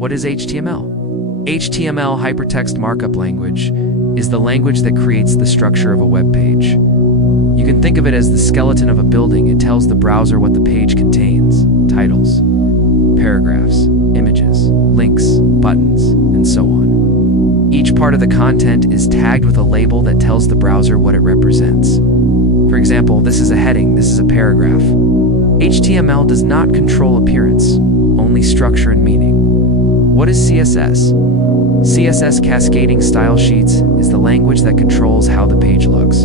What is HTML? HTML, Hypertext Markup Language, is the language that creates the structure of a web page. You can think of it as the skeleton of a building. It tells the browser what the page contains: titles, paragraphs, images, links, buttons, and so on. Each part of the content is tagged with a label that tells the browser what it represents. For example, this is a heading, this is a paragraph. HTML does not control appearance, only structure and meaning. What is CSS? CSS, Cascading Style Sheets, is the language that controls how the page looks.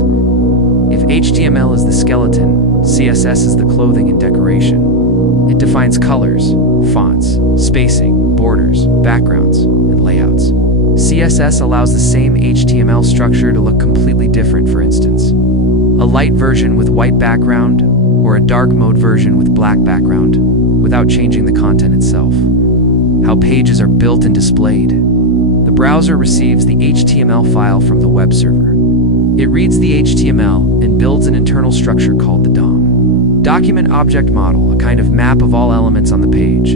If HTML is the skeleton, CSS is the clothing and decoration. It defines colors, fonts, spacing, borders, backgrounds, and layouts. CSS allows the same HTML structure to look completely different, for instance, a light version with white background or a dark mode version with black background, without changing the content itself. How pages are built and displayed. The browser receives the HTML file from the web server. It reads the HTML and builds an internal structure called the DOM. Document Object Model, a kind of map of all elements on the page.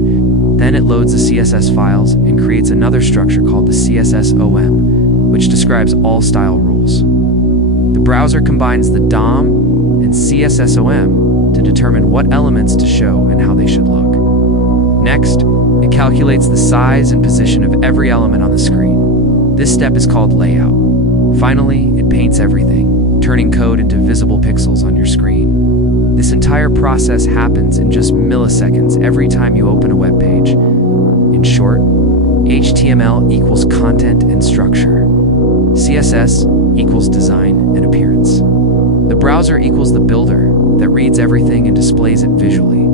Then it loads the CSS files and creates another structure called the CSS-OM, which describes all style rules. The browser combines the DOM and CSS-OM to determine what elements to show and how they should look. Next, it calculates the size and position of every element on the screen. This step is called layout. Finally, it paints everything, turning code into visible pixels on your screen. This entire process happens in just milliseconds every time you open a web page. In short, HTML equals content and structure. CSS equals design and appearance. The browser equals the builder that reads everything and displays it visually.